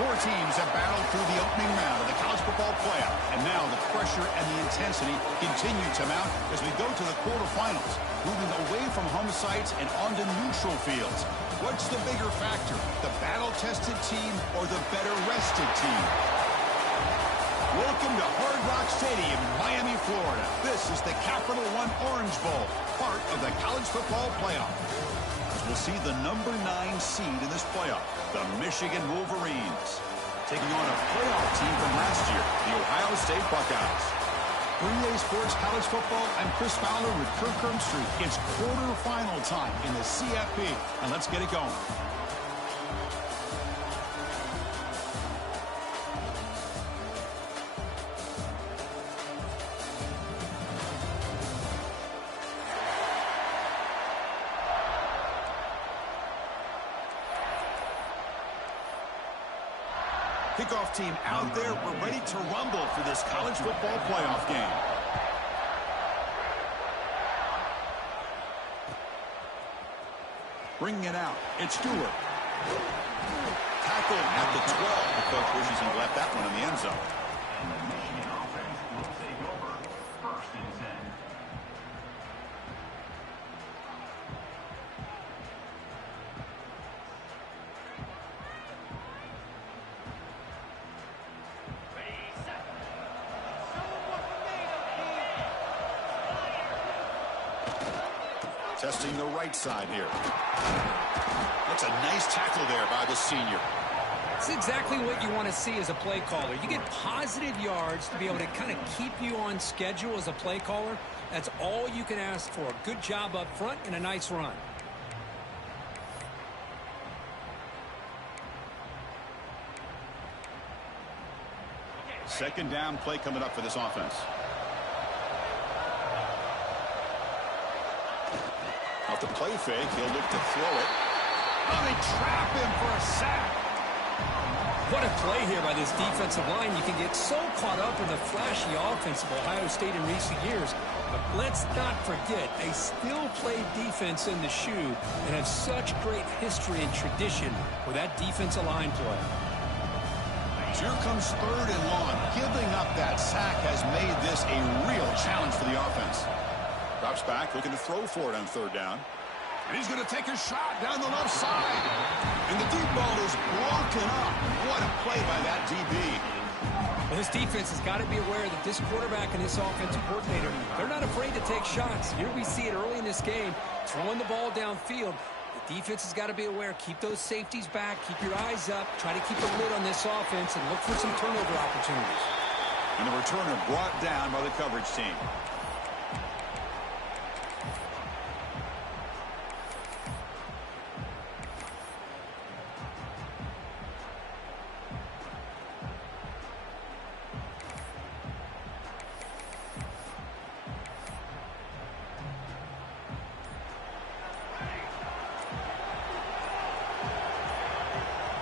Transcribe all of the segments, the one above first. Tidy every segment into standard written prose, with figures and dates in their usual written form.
Four teams have battled through the opening round of the college football playoff, and now the pressure and the intensity continue to mount as we go to the quarterfinals, moving away from home sites and onto neutral fields. What's the bigger factor, the battle-tested team or the better-rested team? Welcome to Hard Rock Stadium in Miami, Florida. This is the Capital One Orange Bowl, part of the college football playoff. We'll see the number 9 seed in this playoff, the Michigan Wolverines, taking on a playoff team from last year, the Ohio State Buckeyes. For EA Sports College Football, I'm Chris Fowler with Kirk Herbstreit. It's quarterfinal time in the CFP, and let's get it going. Kickoff team out there. We're ready to rumble for this college football playoff game. Bringing it out. It's Stewart. Tackle at the 12. The coach wishes he left that one in the end zone. Testing the right side here. That's a nice tackle there by the senior. It's exactly what you want to see as a play caller. You get positive yards to be able to kind of keep you on schedule as a play caller. That's all you can ask for. Good job up front and a nice run. Second down play coming up for this offense. Off the play fake, he'll look to throw it. Oh, they trap him for a sack. What a play here by this defensive line. You can get so caught up in the flashy offense of Ohio State in recent years. But let's not forget, a still play defense in the shoe and have such great history and tradition with that defensive line play. Here comes third and long. Giving up that sack has made this a real challenge for the offense. Drops back, looking to throw for it on third down. And he's going to take a shot down the left side. And the deep ball is broken up. What a play by that DB. Well, this defense has got to be aware that this quarterback and this offensive coordinator, they're not afraid to take shots. Here we see it early in this game, throwing the ball downfield. The defense has got to be aware. Keep those safeties back. Keep your eyes up. Try to keep a lid on this offense and look for some turnover opportunities. And the returner brought down by the coverage team.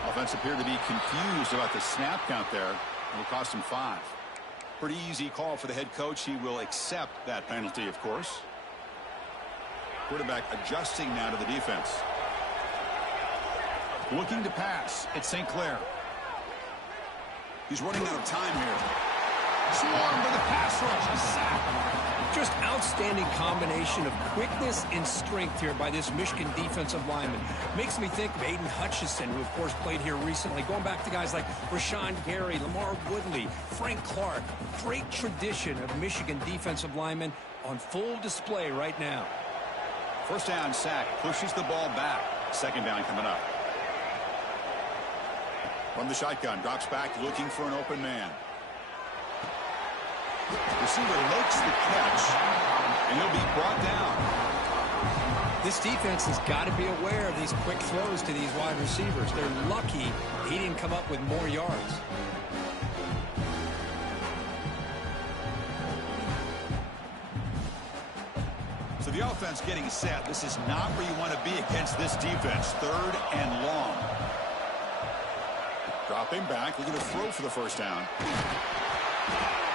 Offense appeared to be confused about the snap count there. It will cost him 5. Pretty easy call for the head coach. He will accept that penalty, of course. Quarterback adjusting now to the defense. Looking to pass. It's St. Clair. He's running out of time here. Swarmed by the pass rush. A sack. Just outstanding combination of quickness and strength here by this Michigan defensive lineman. Makes me think of Aiden Hutchinson, who, of course, played here recently. Going back to guys like Rashawn Gary, Lamar Woodley, Frank Clark. Great tradition of Michigan defensive linemen on full display right now. First down sack. Pushes the ball back. Second down coming up. From the shotgun. Drops back looking for an open man. Receiver makes the catch, and he'll be brought down. This defense has got to be aware of these quick throws to these wide receivers. They're lucky he didn't come up with more yards. So the offense getting set. This is not where you want to be against this defense. Third and long. Dropping back, looking to throw for the first down.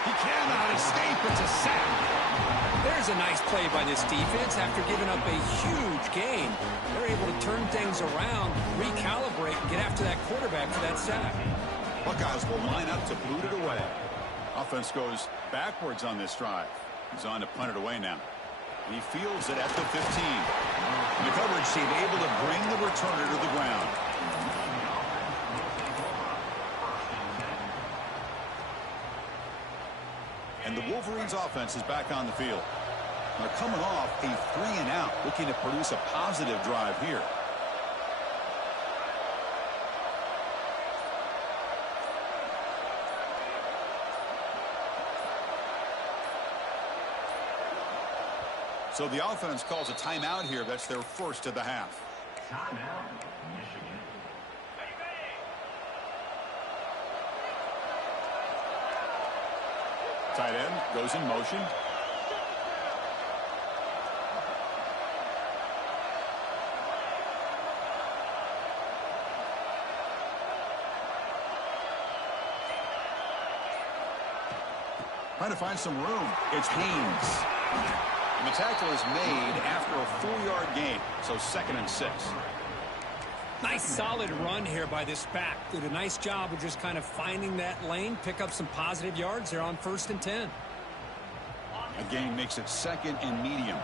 He cannot escape. It's a sack. There's a nice play by this defense after giving up a huge gain. They're able to turn things around, recalibrate, and get after that quarterback for that sack. Buckeyes will line up to boot it away. Offense goes backwards on this drive. He's on to punt it away now. And he fields it at the 15. The coverage team able to bring the returner to the ground. And the Wolverines offense is back on the field. They're coming off a 3-and-out, looking to produce a positive drive here. So the offense calls a timeout here. That's their first of the half. Timeout, Michigan. Tight end goes in motion. Trying to find some room. It's Haynes. And the tackle is made after a 4-yard gain, so 2nd and 6. Nice solid run here by this back. Did a nice job of just kind of finding that lane, pick up some positive yards there on 1st and 10. A gain makes it 2nd and medium.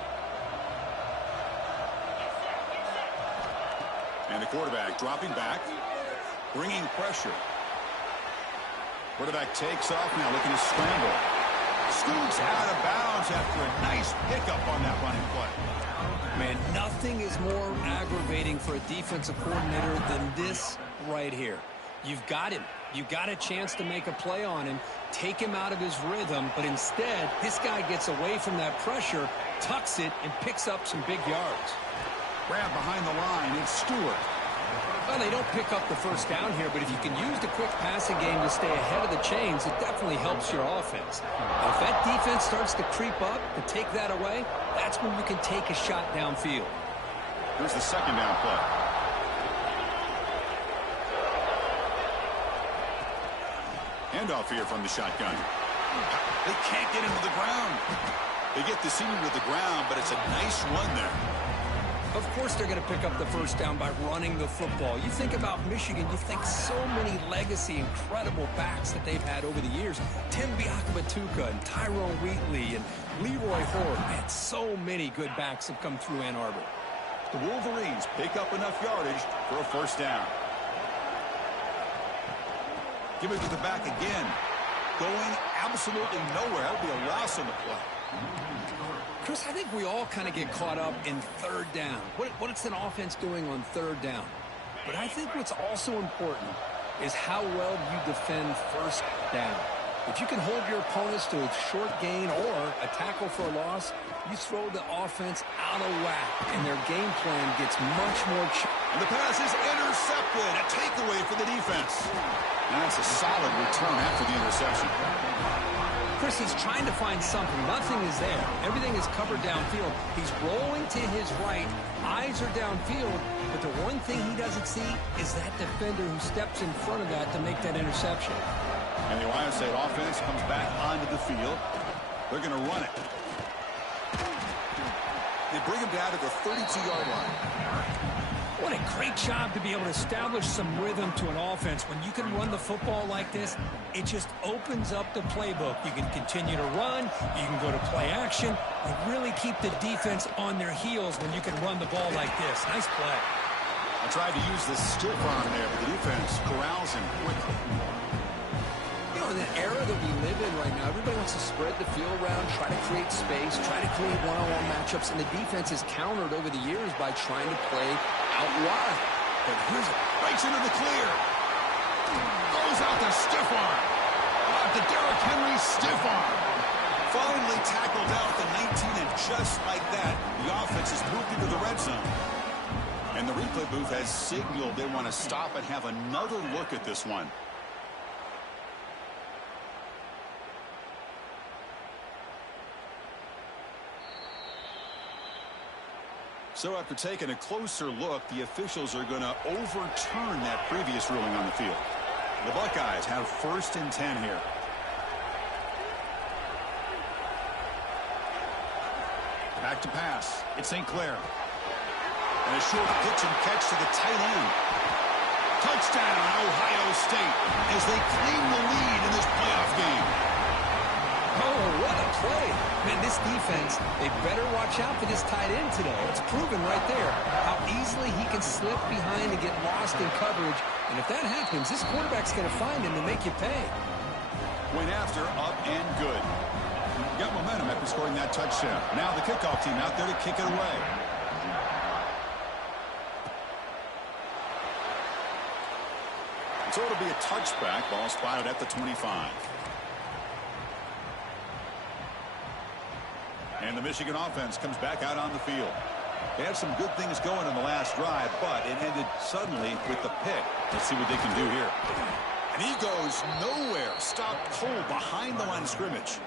And the quarterback dropping back, bringing pressure. Quarterback takes off now, looking to scramble. Scoots out of bounds after a nice pickup on that running play. Man, nothing is more aggravating for a defensive coordinator than this right here. You've got him. You've got a chance to make a play on him, take him out of his rhythm, but instead, this guy gets away from that pressure, tucks it, and picks up some big yards. Grab behind the line, it's Stewart. Well, they don't pick up the first down here, but if you can use the quick passing game to stay ahead of the chains, it definitely helps your offense. If that defense starts to creep up and take that away, that's when you can take a shot downfield. Here's the 2nd down play. Handoff here from the shotgun. They can't get into the ground. They get the senior to the ground, but it's a nice run there. Of course they're going to pick up the first down by running the football. You think about Michigan, you think so many legacy, incredible backs that they've had over the years. Tim Biakabatuka and Tyrone Wheatley and Leroy Horde. Man, so many good backs have come through Ann Arbor. The Wolverines pick up enough yardage for a first down. Give it to the back again. Going absolutely nowhere. That would be a loss on the play. Chris, I think we all kind of get caught up in 3rd down. What's an offense doing on 3rd down? But I think what's also important is how well you defend 1st down. If you can hold your opponents to a short gain or a tackle for a loss, you throw the offense out of whack, and their game plan gets much more. And the pass is intercepted. A takeaway for the defense. And that's a solid return after the interception. Chris, he's trying to find something. Nothing is there. Everything is covered downfield. He's rolling to his right. Eyes are downfield. But the one thing he doesn't see is that defender who steps in front of that to make that interception. And the Ohio State offense comes back onto the field. They're going to run it. They bring him down to the 32-yard line. What a great job to be able to establish some rhythm to an offense. When you can run the football like this, it just opens up the playbook. You can continue to run. You can go to play action. And really keep the defense on their heels when you can run the ball like this. Nice play. I tried to use the stiff arm there, but the defense corrals him quickly. You know, in the era that we live in right now, everybody wants to spread the field around, try to create space, try to create one-on-one matchups, and the defense is countered over the years by trying to play out wide. But here's it. Breaks into the clear. Goes out the stiff arm. Out to Derrick Henry, stiff arm. Finally tackled out the 19, and just like that, the offense has moved into the red zone. And the replay booth has signaled they want to stop and have another look at this one. So after taking a closer look, the officials are going to overturn that previous ruling on the field. The Buckeyes have 1st and 10 here. Back to pass. It's St. Clair. And a short pitch and catch to the tight end. Touchdown, Ohio State. as they claim the lead in this playoff game. Oh, what a play. Man, this defense, they better watch out for this tight end today. It's proven right there how easily he can slip behind and get lost in coverage. And if that happens, this quarterback's going to find him and make you pay. Went after, up and good. Got momentum after scoring that touchdown. Now the kickoff team out there to kick it away. So it'll be a touchback. Ball spotted at the 25. And the Michigan offense comes back out on the field. They had some good things going in the last drive, but it ended suddenly with the pick. Let's see what they can do here. And he goes nowhere. Stopped cold behind the line of scrimmage.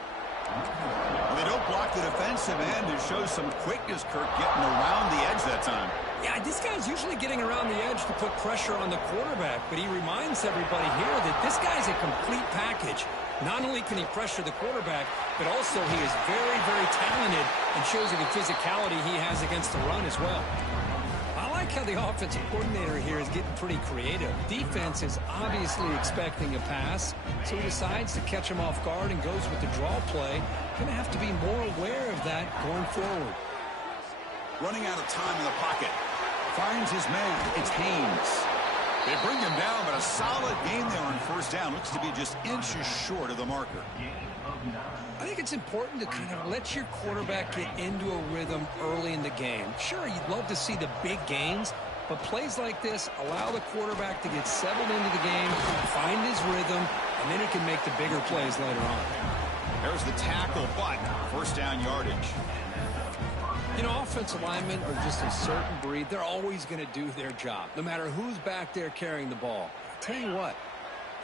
When they don't block the defensive end, it shows some quickness, Kirk, getting around the edge that time. Yeah, this guy's usually getting around the edge to put pressure on the quarterback, but he reminds everybody here that this guy's a complete package. Not only can he pressure the quarterback, but also he is very, very talented and shows you the physicality he has against the run as well. I like how the offensive coordinator here is getting pretty creative. Defense is obviously expecting a pass, so he decides to catch him off guard and goes with the draw play. Going to have to be more aware of that going forward. Running out of time in the pocket. Finds his man. It's Haynes. They bring him down, but a solid game there on first down. Looks to be just inches short of the marker. I think it's important to kind of let your quarterback get into a rhythm early in the game. Sure, you'd love to see the big gains, but plays like this allow the quarterback to get settled into the game, find his rhythm, and then he can make the bigger plays later on. There's the tackle, but first down yardage. You know, offensive linemen are just a certain breed. They're always going to do their job, no matter who's back there carrying the ball. I'll tell you what,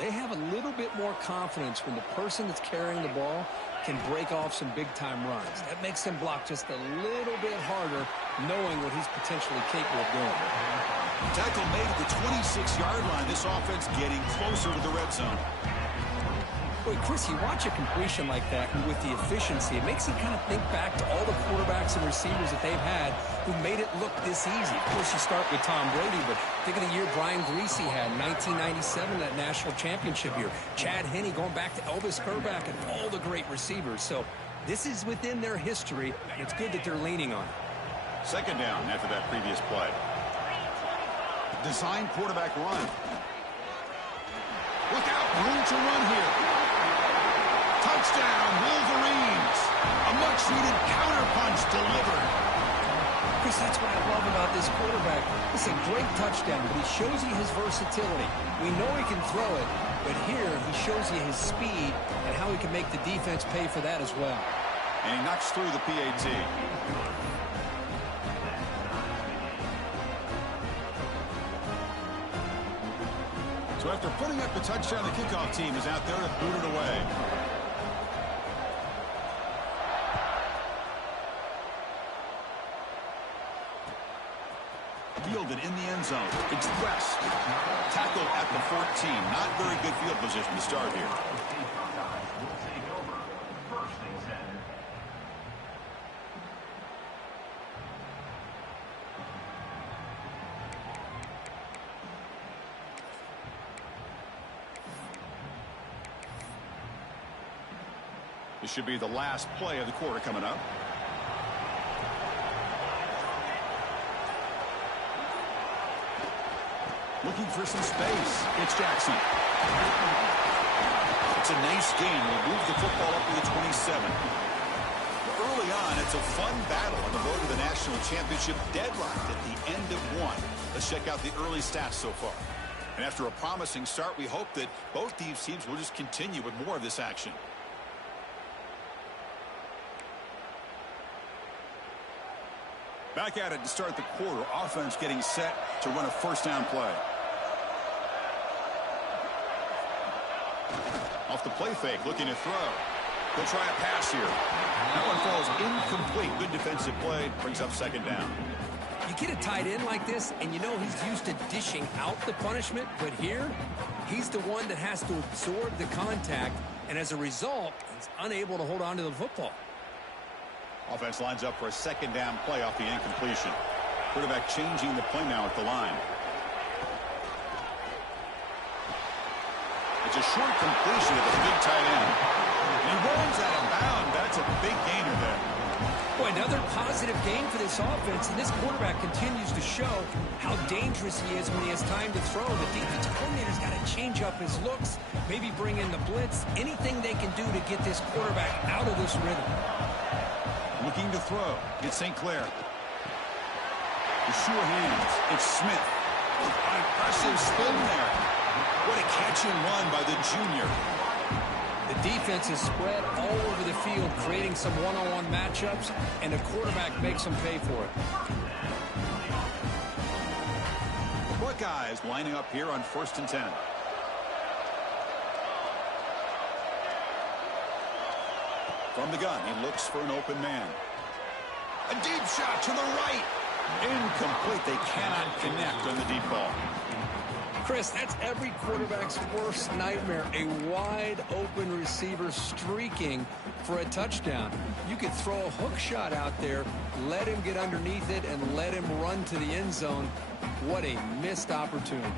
they have a little bit more confidence when the person that's carrying the ball can break off some big-time runs. That makes them block just a little bit harder, knowing what he's potentially capable of doing. Tackle made at the 26-yard line. This offense getting closer to the red zone. Boy, Chris, you watch a completion like that with the efficiency, it makes you kind of think back to all the quarterbacks and receivers that they've had who made it look this easy. Of course, you start with Tom Brady, but think of the year Brian Greasy had in 1997, that national championship year. Chad Henne going back to Elvis Kerback and all the great receivers. So this is within their history, and it's good that they're leaning on it. Second down after that previous play. Design quarterback run. Look out, room to run here. Touchdown, Wolverines. A much-needed counterpunch delivered. Chris, that's what I love about this quarterback. It's a great touchdown, but he shows you his versatility. We know he can throw it, but here he shows you his speed and how he can make the defense pay for that as well. And he knocks through the PAT. So after putting up the touchdown, the kickoff team is out there to boot it away. Fielded in the end zone. It's West. Tackle at the 14. Not very good field position to start here. This should be the last play of the quarter coming up. Looking for some space. It's Jackson. It's a nice gain. We'll move the football up to the 27. Early on, it's a fun battle on the road to the national championship, deadlocked at the end of one. Let's check out the early stats so far. And after a promising start, we hope that both these teams will just continue with more of this action. Back at it to start the quarter. Offense getting set to run a first down play. Off the play fake, looking to throw. He'll try a pass here. That one falls incomplete. Good defensive play. Brings up second down. You get a tight end like this, and you know he's used to dishing out the punishment, but here, he's the one that has to absorb the contact, and as a result, he's unable to hold on to the football. Offense lines up for a second down play off the incompletion. Quarterback changing the play now at the line. It's a short completion to the big tight end. And he runs out of bounds. That's a big gainer there. Boy, another positive gain for this offense, and this quarterback continues to show how dangerous he is when he has time to throw. The defensive coordinator's got to change up his looks, maybe bring in the blitz, anything they can do to get this quarterback out of this rhythm. Looking to throw. It's St. Clair. The sure hands. It's Smith. An impressive spin there. What a catch and run by the junior. The defense is spread all over the field, creating some one-on-one matchups, and the quarterback makes them pay for it. Buckeyes lining up here on 1st and 10. From the gun, he looks for an open man. A deep shot to the right. Incomplete. They cannot connect on the deep ball. Chris, that's every quarterback's worst nightmare, a wide-open receiver streaking for a touchdown. You could throw a hook shot out there, let him get underneath it, and let him run to the end zone. What a missed opportunity.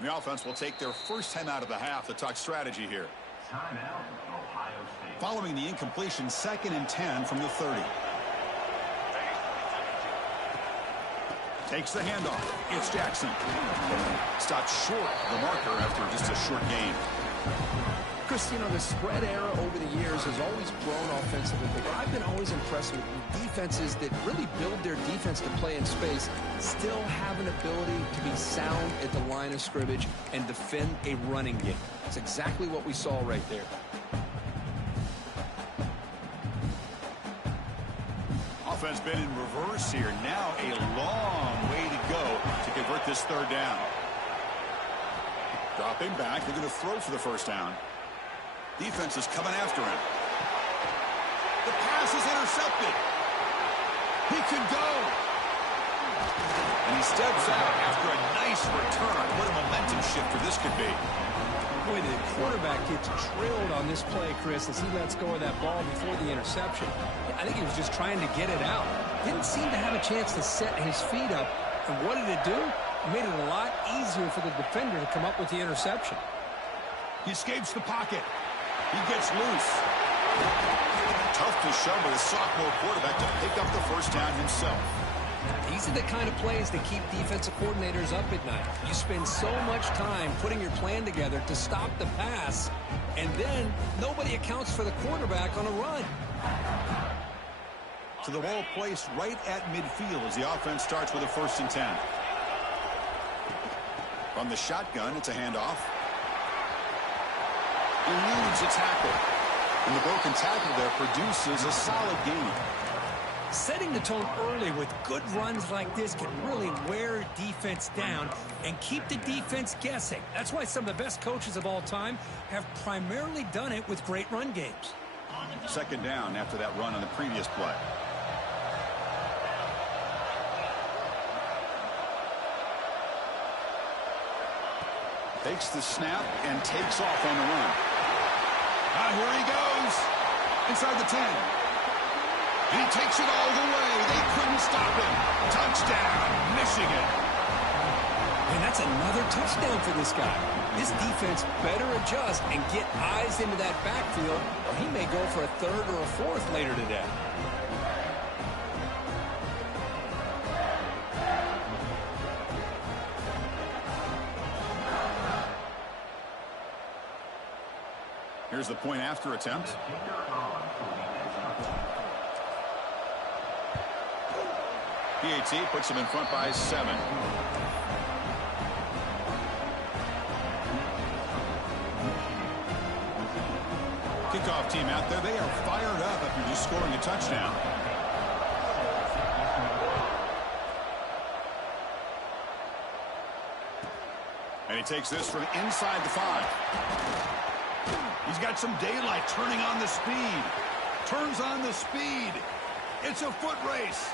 The offense will take their first time out of the half to talk strategy here. Timeout, Ohio State. Following the incompletion, 2nd and 10 from the 30. Takes the handoff. It's Jackson. Stopped short of the marker after just a short gain. Chris, you know, the spread era over the years has always grown offensively, but I've been always impressed with defenses that really build their defense to play in space, still have an ability to be sound at the line of scrimmage and defend a running game. That's exactly what we saw right there. Offense been in reverse here. Now a long way to go to convert this 3rd down. Dropping back. They're going to throw for the 1st down. Defense is coming after him. The pass is intercepted. He could go. And he steps out after a nice return. What a momentum shifter this could be. Boy, the quarterback gets trailed on this play, Chris, as he lets go of that ball before the interception. I think he was just trying to get it out. Didn't seem to have a chance to set his feet up. And what did it do? It made it a lot easier for the defender to come up with the interception. He escapes the pocket. He gets loose. Tough to show by the sophomore quarterback to pick up the 1st down himself. These are the kind of plays that keep defensive coordinators up at night. You spend so much time putting your plan together to stop the pass, and then nobody accounts for the quarterback on a run. To the ball placed right at midfield as the offense starts with a 1st and 10. From the shotgun, it's a handoff. Eludes a tackle. And the broken tackle there produces a solid gain. Setting the tone early with good runs like this can really wear defense down and keep the defense guessing. That's why some of the best coaches of all time have primarily done it with great run games. 2nd down after that run on the previous play. Takes the snap and takes off on the run. Here he goes. Inside the 10. He takes it all the way. They couldn't stop him. Touchdown, Michigan. And that's another touchdown for this guy. This defense better adjust and get eyes into that backfield, or he may go for a 3rd or a 4th later today. Here's the point after attempt. PAT puts him in front by 7. Kickoff team out there. They are fired up after just scoring a touchdown. And he takes this from inside the 5. He's got some daylight turning on the speed. Turns on the speed. It's a foot race.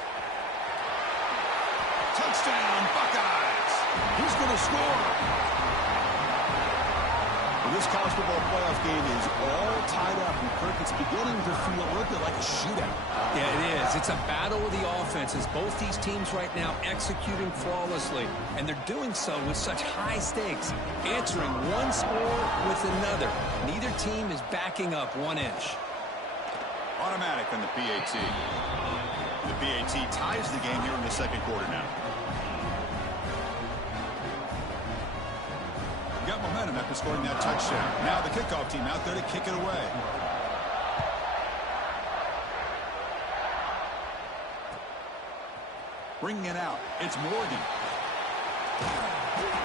Touchdown, Buckeyes. He's going to score. Well, this college football playoff game is all tied up, and Kirk, it's beginning to feel a little bit like a shootout. Yeah, it is. It's a battle of the offenses. Both these teams right now executing flawlessly, and they're doing so with such high stakes, answering one score with another. Neither team is backing up 1 inch. Automatic on the PAT. The PAT ties the game here in the second quarter now. Got momentum after scoring that touchdown. Now the kickoff team out there to kick it away. Bringing it out. It's Morgan.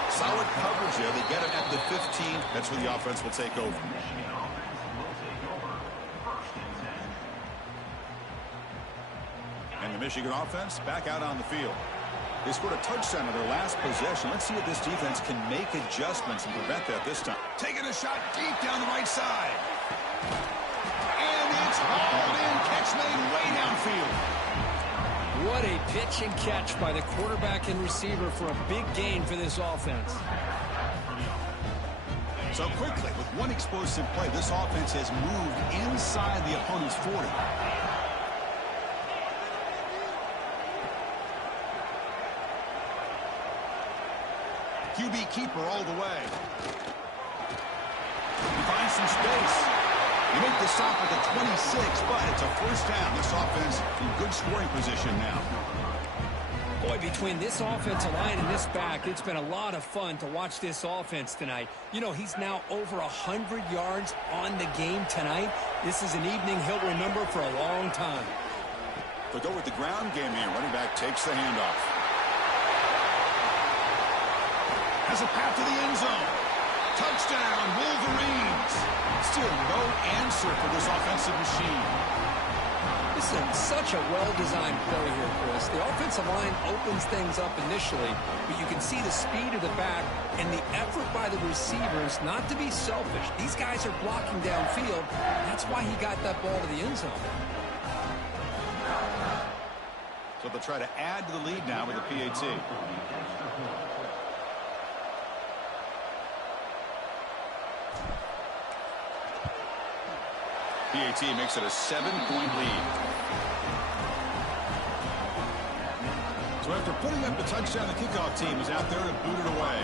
Solid coverage there. They get it at the 15. That's where the offense will take over. And the Michigan offense back out on the field. They scored a touchdown on their last possession. Let's see if this defense can make adjustments and prevent that this time. Taking a shot deep down the right side. And it's hauled in. Catch made way downfield. What a pitch and catch by the quarterback and receiver for a big gain for this offense. So quickly, with one explosive play, this offense has moved inside the opponent's 40. QB keeper all the way. He finds some space. They make the stop at the 26, but it's a first down. This offense in good scoring position now. Boy, between this offensive line and this back, it's been a lot of fun to watch this offense tonight. You know, he's now over 100 yards on the game tonight. This is an evening he'll remember for a long time. They'll go with the ground game here. Running back takes the handoff. Has a path to the end zone. Touchdown, Wolverines. Still no answer for this offensive machine. This is such a well-designed play here, Chris. The offensive line opens things up initially, but you can see the speed of the back and the effort by the receivers not to be selfish. These guys are blocking downfield. That's why he got that ball to the end zone. So they'll try to add to the lead now with the PAT. PAT makes it a 7-point lead. So after putting up the touchdown, the kickoff team is out there to boot it away.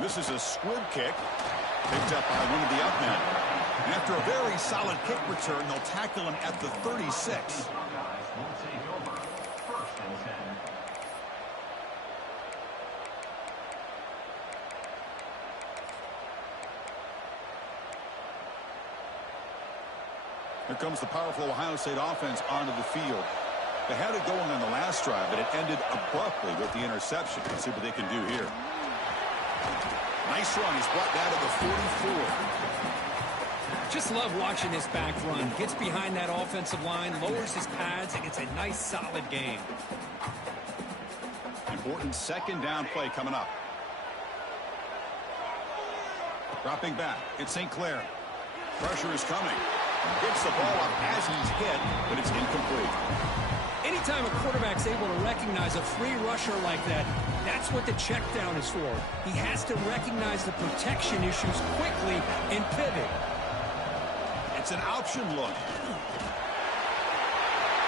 This is a squib kick picked up by one of the up men. And after a very solid kick return, they'll tackle him at the 36. Here comes the powerful Ohio State offense onto the field. They had it going on the last drive, but it ended abruptly with the interception. Let's see what they can do here. Nice run. He's brought down to the 44. Just love watching this back run. Gets behind that offensive line, lowers his pads, and gets a nice, solid gain. Important second down play coming up. Dropping back. It's St. Clair. Pressure is coming. Gets the ball up as he's hit, but it's incomplete. Anytime a quarterback's able to recognize a free rusher like that, that's what the check down is for. He has to recognize the protection issues quickly and pivot. It's an option look.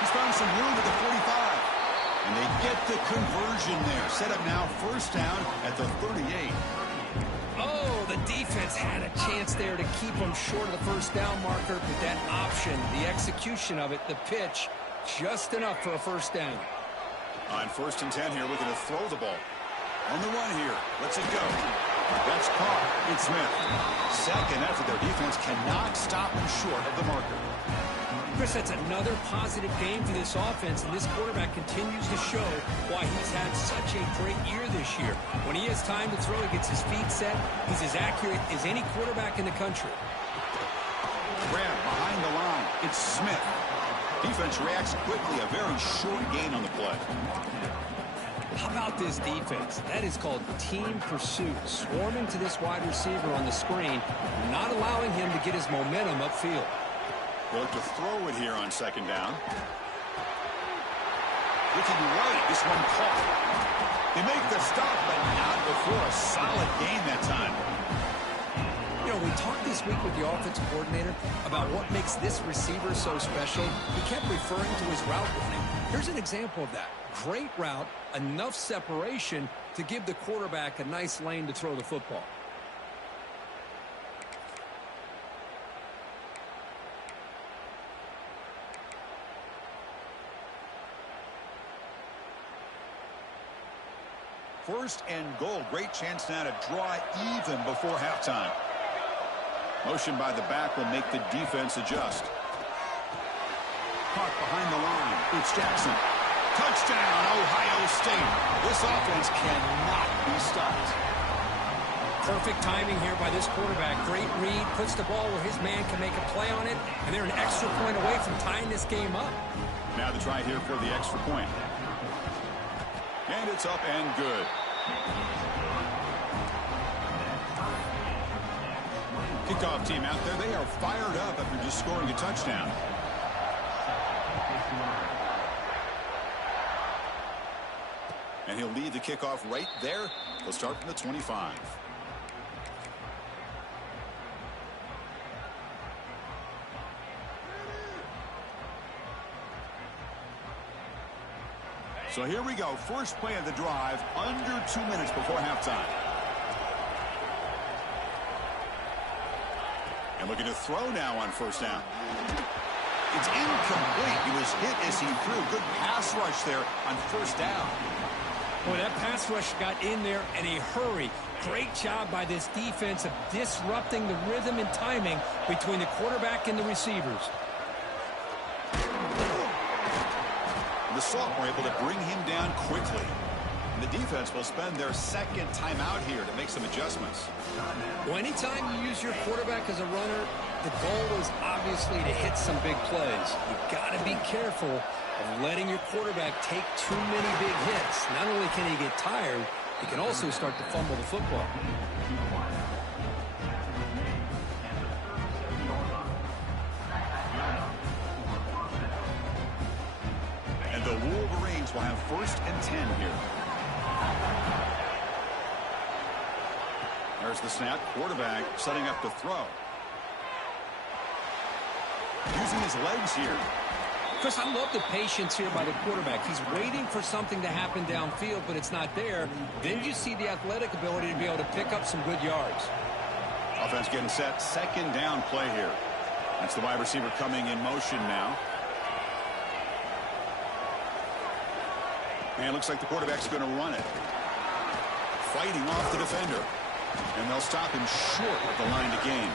He's found some room at the 45. And they get the conversion there. Set up now first down at the 38. Oh, the defense had a chance there to keep him short of the first down marker, but that option, the execution of it, the pitch, just enough for a first down. On 1st and 10 here, looking to throw the ball. On the run here. Let's it go. That's caught. It's Smith. Second effort. Their defense cannot stop him short of the marker. Chris, that's another positive game for this offense, and this quarterback continues to show why he's had such a great year this year. When he has time to throw, he gets his feet set. He's as accurate as any quarterback in the country. Grab behind the line. It's Smith. Defense reacts quickly. A very short gain on the play. How about this defense? That is called team pursuit. Swarming to this wide receiver on the screen, not allowing him to get his momentum upfield. They'll look to throw it here on second down. Looking right, this one caught. They make the stop, but not before a solid gain that time. You know, we talked this week with the offensive coordinator about what makes this receiver so special. He kept referring to his route running. Here's an example of that. Great route, enough separation to give the quarterback a nice lane to throw the football. First and goal. Great chance now to draw even before halftime. Motion by the back will make the defense adjust. Caught behind the line. It's Jackson. Touchdown, Ohio State. This offense cannot be stopped. Perfect timing here by this quarterback. Great read. Puts the ball where his man can make a play on it. And they're an extra point away from tying this game up. Now the try here for the extra point. And it's up and good. Kickoff team out there. They are fired up after just scoring a touchdown. And he'll lead the kickoff right there. They'll start from the 25. So here we go. First play of the drive, under 2 minutes before halftime. And looking to throw now on first down. It's incomplete. He was hit as he threw. Good pass rush there on first down. Boy, that pass rush got in there in a hurry. Great job by this defense of disrupting the rhythm and timing between the quarterback and the receivers. The sophomore able to bring him down quickly. And the defense will spend their second timeout here to make some adjustments. Well, anytime you use your quarterback as a runner, the goal is obviously to hit some big plays. You've got to be careful of letting your quarterback take too many big hits. Not only can he get tired, he can also start to fumble the football. And the Wolverines will have first and 10 here. There's the snap. Quarterback setting up to throw. Using his legs here. Chris, I love the patience here by the quarterback. He's waiting for something to happen downfield, but it's not there. Then you see the athletic ability to be able to pick up some good yards. Offense getting set. Second down play here. That's the wide receiver coming in motion now. And it looks like the quarterback's going to run it. Fighting off the defender. And they'll stop him short of the line to gain.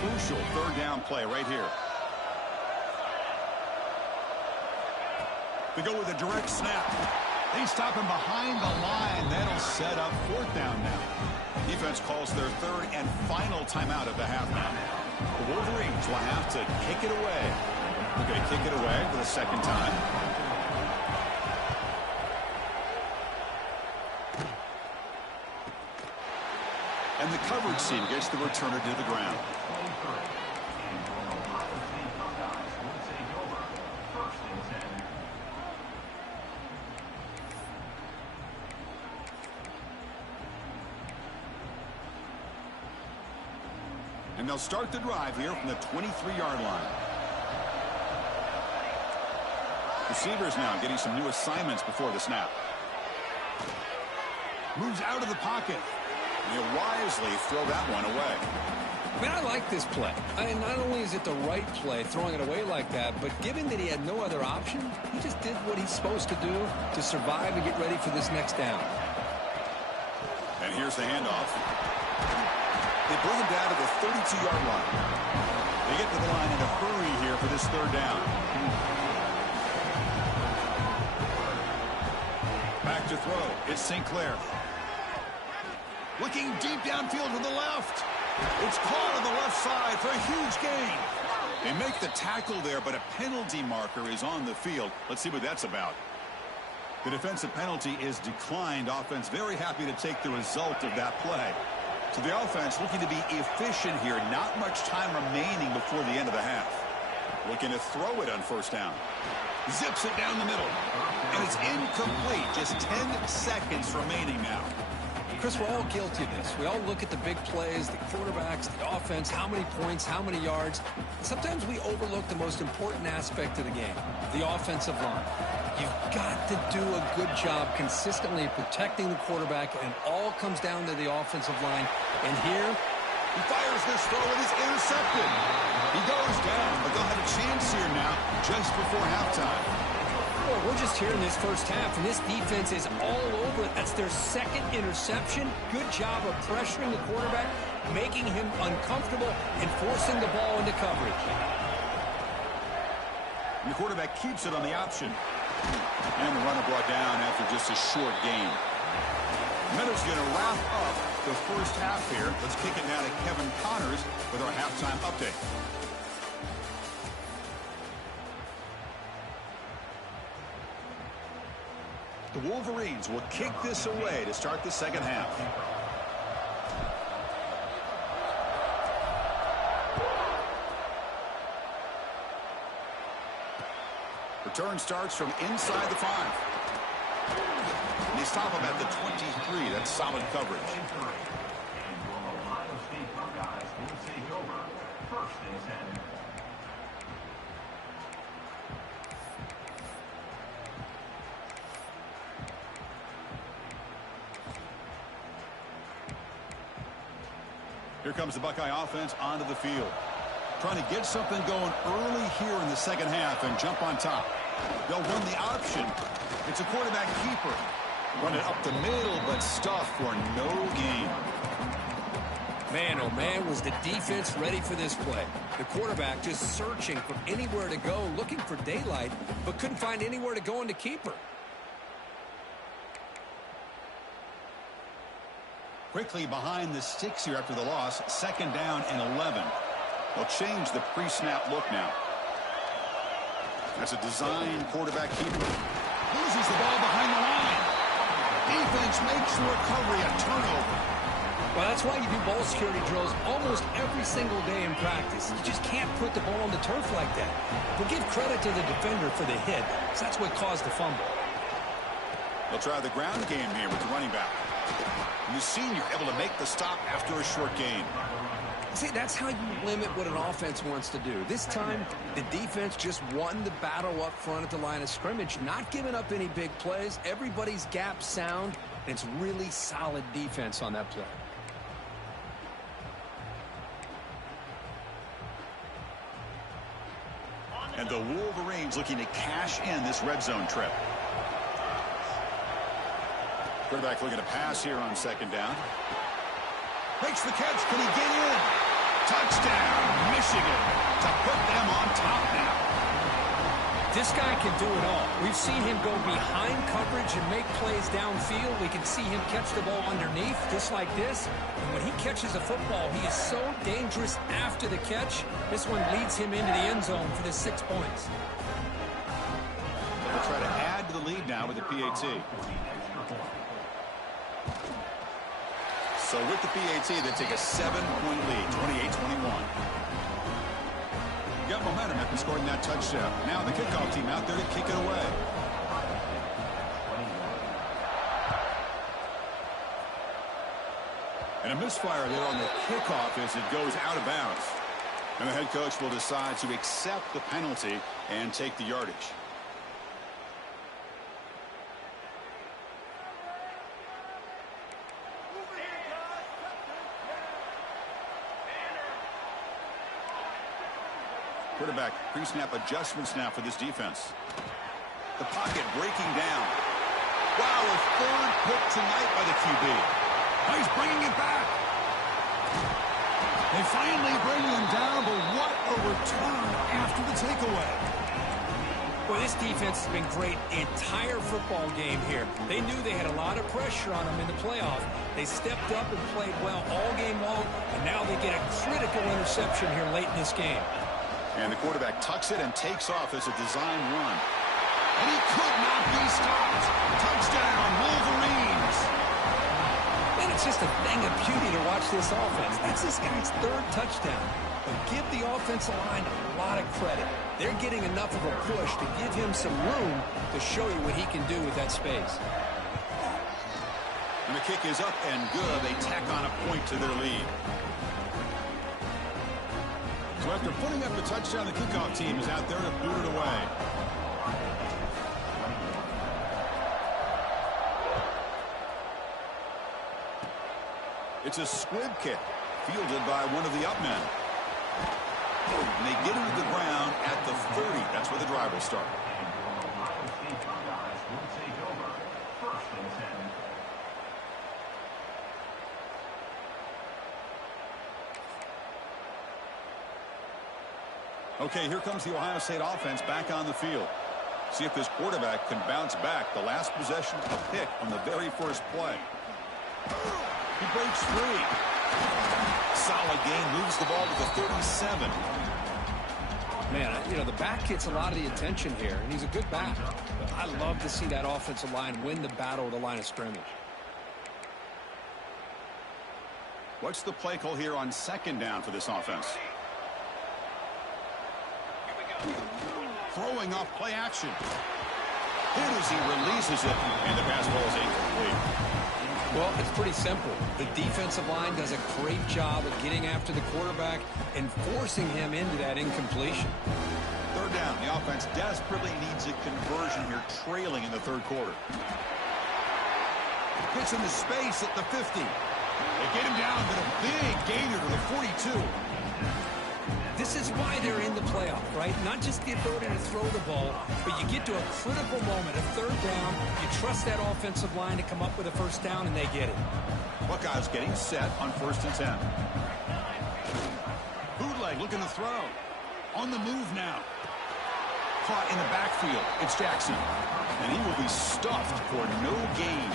Crucial third down play right here. They go with a direct snap. They stop him behind the line. That'll set up fourth down now. Defense calls their third and final timeout of the half now. The Wolverines will have to kick it away. They're going to kick it away for the second time. And the coverage team gets the returner to the ground. And they'll start the drive here from the 23-yard line. Receivers now getting some new assignments before the snap. Moves out of the pocket. And he'll wisely throw that one away. I mean, I like this play. Not only is it the right play, throwing it away like that, but given that he had no other option, he just did what he's supposed to do to survive and get ready for this next down. And here's the handoff. They bring him down to the 32-yard line. They get to the line in a hurry here for this third down. Back to throw. It's St. Clair. Looking deep downfield to the left. It's caught on the left side for a huge gain. They make the tackle there, but a penalty marker is on the field. Let's see what that's about. The defensive penalty is declined. Offense very happy to take the result of that play. So the offense looking to be efficient here. Not much time remaining before the end of the half. Looking to throw it on first down. Zips it down the middle. And it's incomplete. Just 10 seconds remaining now. Chris, we're all guilty of this. We all look at the big plays, the quarterbacks, the offense, how many points, how many yards. Sometimes we overlook the most important aspect of the game, the offensive line. You've got to do a good job consistently protecting the quarterback, and it all comes down to the offensive line. And here, he fires this throw and is intercepted. He goes down, but they'll have a chance here now just before halftime. Well, we're just here in this first half, and this defense is all over it. That's their second interception. Good job of pressuring the quarterback, making him uncomfortable, and forcing the ball into coverage. And the quarterback keeps it on the option. And the runner brought down after just a short gain. Meadows going to wrap up the first half here. Let's kick it now to Kevin Connors with our halftime update. The Wolverines will kick this away to start the second half. Return starts from inside the 5. And they stop him at the 23. That's solid coverage. Ohio State Buckeyes will take over 1st and 10. Here comes the Buckeye offense onto the field. Trying to get something going early here in the second half and jump on top. They'll run the option. It's a quarterback keeper. Run it up the middle, but stuffed for no gain. Man, oh man, was the defense ready for this play. The quarterback just searching for anywhere to go, looking for daylight, but couldn't find anywhere to go into keeper. Quickly behind the sticks here after the loss. 2nd down and 11. They'll change the pre-snap look now. That's a design quarterback keeper. Loses the ball behind the line. Defense makes the recovery a turnover. Well, that's why you do ball security drills almost every single day in practice. You just can't put the ball on the turf like that. But give credit to the defender for the hit, because that's what caused the fumble. They'll try the ground game here with the running back. And the senior able to make the stop after a short gain. See, that's how you limit what an offense wants to do. This time, the defense just won the battle up front at the line of scrimmage, not giving up any big plays. Everybody's gap sound, and it's really solid defense on that play. And the Wolverines looking to cash in this red zone trip. Quarterback looking to pass here on 2nd down. Makes the catch. Can he get in? Touchdown, Michigan, to put them on top now. This guy can do it all. We've seen him go behind coverage and make plays downfield. We can see him catch the ball underneath, just like this. And when he catches a football, he is so dangerous after the catch. This one leads him into the end zone for the 6 points. They'll try to add to the lead now with the PAT. So with the PAT, they take a 7-point lead, 28-21. Got momentum after scoring that touchdown. Now the kickoff team out there to kick it away. And a misfire there on the kickoff as it goes out of bounds. And the head coach will decide to accept the penalty and take the yardage. Quarterback pre-snap adjustments now for this defense. The pocket breaking down. Wow, a 3rd pick tonight by the QB. Oh, he's bringing it back. They finally bring him down, but what a return after the takeaway. Well, this defense has been great the entire football game here. They knew they had a lot of pressure on them in the playoff. They stepped up and played well all game long, and now they get a critical interception here late in this game. And the quarterback tucks it and takes off as a design run. And he could not be stopped. Touchdown, Wolverines. And it's just a thing of beauty to watch this offense. That's this guy's third touchdown. But give the offensive line a lot of credit. They're getting enough of a push to give him some room to show you what he can do with that space. And the kick is up and good. They tack on a point to their lead. So after putting up the touchdown, the kickoff team is out there to boot it away. It's a squib kick, fielded by one of the up men. And they get him to the ground at the 30. That's where the drive will start. Okay, here comes the Ohio State offense back on the field. See if this quarterback can bounce back. The last possession, a pick on the very first play. He breaks free. Solid gain, moves the ball to the 37. Man, you know, the back gets a lot of the attention here, and he's a good back. But I love to see that offensive line win the battle at the line of scrimmage. What's the play call here on second down for this offense? Throwing off play action. Hit as he releases it, and the pass ball is incomplete. Well, it's pretty simple. The defensive line does a great job of getting after the quarterback and forcing him into that incompletion. Third down. The offense desperately needs a conversion here, trailing in the third quarter. Gets into space at the 50. They get him down, but a big gainer to the 42. This is why they're in the playoff, right? Not just the ability to throw the ball, but you get to a critical moment, a third down, you trust that offensive line to come up with a first down, and they get it. Buckeyes getting set on 1st and 10. Bootleg looking to throw. On the move now. Caught in the backfield. It's Jackson. And he will be stuffed for no gain.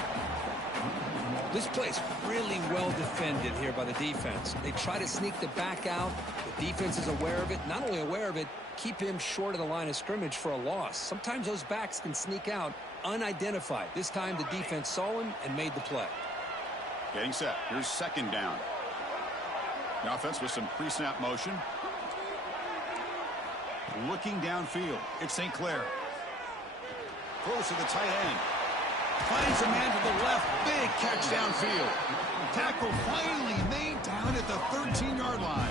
This play's really well defended here by the defense. They try to sneak the back out. The defense is aware of it. Not only aware of it, keep him short of the line of scrimmage for a loss. Sometimes those backs can sneak out unidentified. This time the defense saw him and made the play. Getting set. Here's second down. The offense with some pre-snap motion. Looking downfield. It's St. Clair. Throws to the tight end. Finds a man to the left. Big catch downfield. Tackle finally made down at the 13-yard line.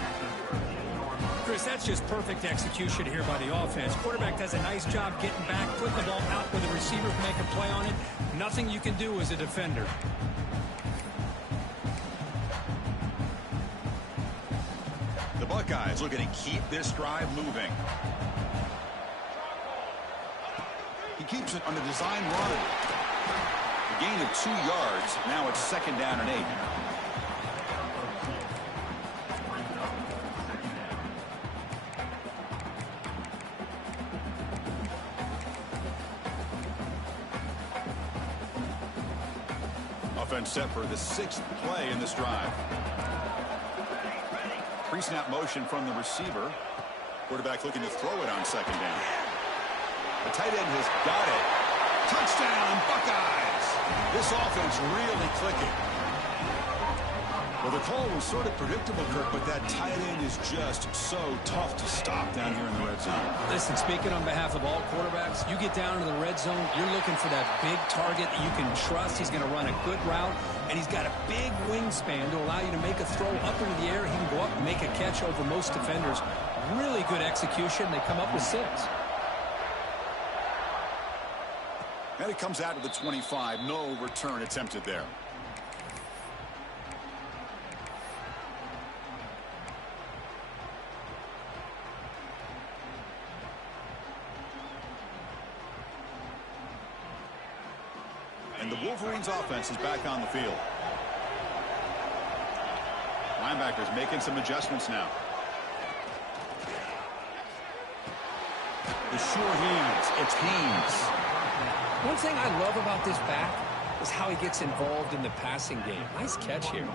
Chris, that's just perfect execution here by the offense. Quarterback does a nice job getting back, putting the ball out where the receiver can make a play on it. Nothing you can do as a defender. The Buckeyes looking to keep this drive moving. He keeps it on the design run. A gain of 2 yards. Now it's second down and 8. Offense set for the 6th play in this drive. Pre-snap motion from the receiver. Quarterback looking to throw it on second down. The tight end has got it. Touchdown, Buckeyes! This offense really clicking. Well, the call was sort of predictable, Kirk, but that tight end is just so tough to stop down here in the red zone. Listen, speaking on behalf of all quarterbacks, you get down into the red zone, you're looking for that big target that you can trust. He's going to run a good route, and he's got a big wingspan to allow you to make a throw up into the air. He can go up and make a catch over most defenders. Really good execution. They come up with 6. And it comes out to the 25. No return attempted there. And the Wolverines offense is back on the field. Linebackers making some adjustments now. The sure hands. It's Haynes. One thing I love about this back is how he gets involved in the passing game. Nice catch here.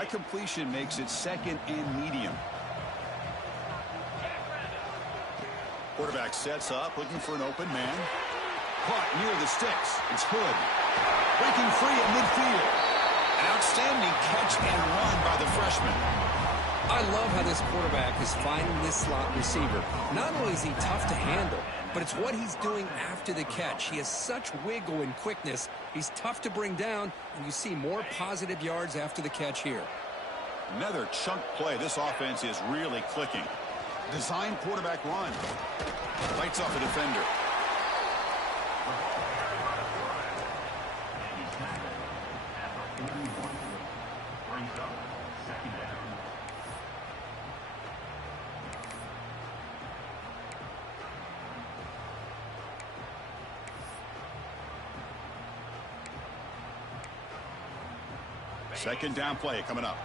That completion makes it 2nd and medium. Quarterback sets up, looking for an open man. Caught near the sticks. It's Hood. Breaking free at midfield. An outstanding catch and run by the freshman. I love how this quarterback is finding this slot receiver. Not only is he tough to handle, but it's what he's doing after the catch. He has such wiggle and quickness. He's tough to bring down, and you see more positive yards after the catch here. Another chunk play. This offense is really clicking. Design quarterback run. Lights off a defender. Second down play coming up.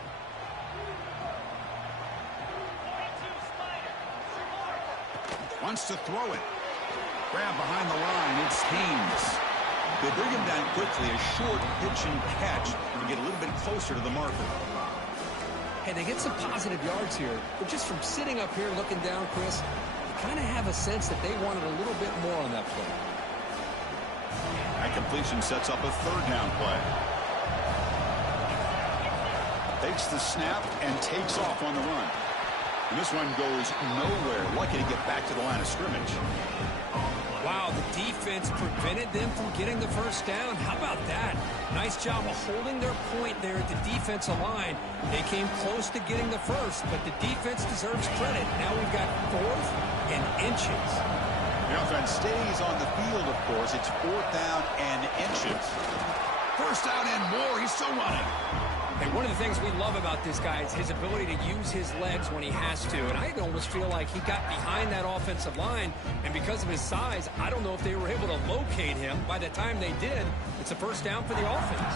Wants to throw it. Grab behind the line. It's Haynes. They bring him down quickly. A short pitch and catch to get a little bit closer to the marker. Hey, they get some positive yards here, but just from sitting up here looking down, Chris, you kind of have a sense that they wanted a little bit more on that play. That completion sets up a 3rd down play. Takes the snap and takes off on the run. And this one goes nowhere. Lucky to get back to the line of scrimmage. Wow, the defense prevented them from getting the first down. How about that? Nice job of holding their point there at the defensive line. They came close to getting the first, but the defense deserves credit. Now we've got 4th and inches. The offense stays on the field, of course. It's 4th down and inches. First down and more. He's still running. Hey, one of the things we love about this guy is his ability to use his legs when he has to. And I almost feel like he got behind that offensive line, and because of his size, I don't know if they were able to locate him. By the time they did, it's a first down for the offense.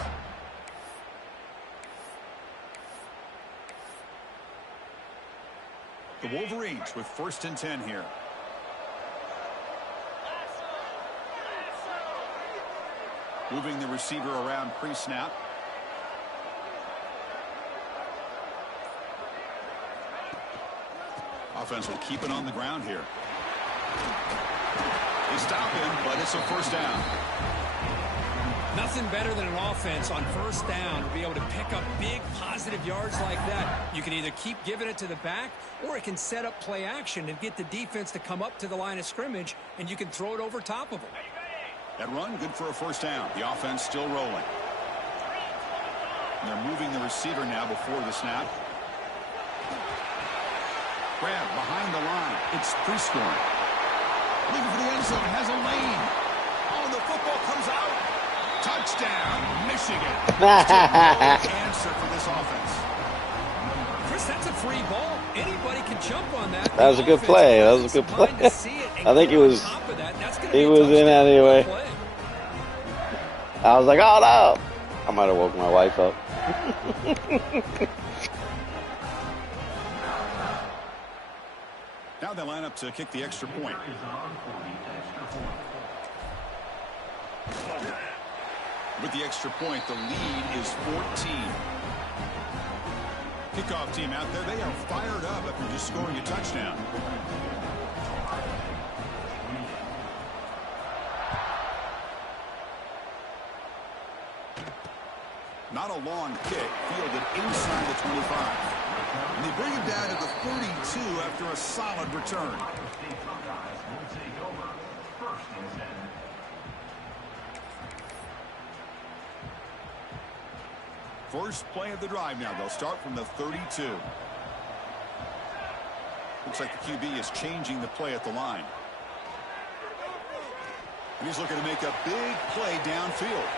The Wolverines with 1st and 10 here. Moving the receiver around pre-snap. Offense will keep it on the ground here. They stop him, but it's a first down. Nothing better than an offense on first down to be able to pick up big positive yards like that. You can either keep giving it to the back, or it can set up play action and get the defense to come up to the line of scrimmage, and you can throw it over top of them. That run, good for a first down. The offense still rolling. And they're moving the receiver now before the snap. Grab behind the line. It's pre-scoring. Looking for the end zone. Has a lane. Oh, the football comes out. Touchdown, Michigan. Answer for this offense. Chris, that's a free ball. Anybody can jump on that. That was a good play. That was a good play. I think he was in anyway. I was like, oh no. I might have woke my wife up. Now they line up to kick the extra point. With the extra point, the lead is 14. Kickoff team out there, they are fired up after just scoring a touchdown. Not a long kick, fielded inside the 25. And they bring him down to the 32 after a solid return. First play of the drive now. They'll start from the 32. Looks like the QB is changing the play at the line. And he's looking to make a big play downfield.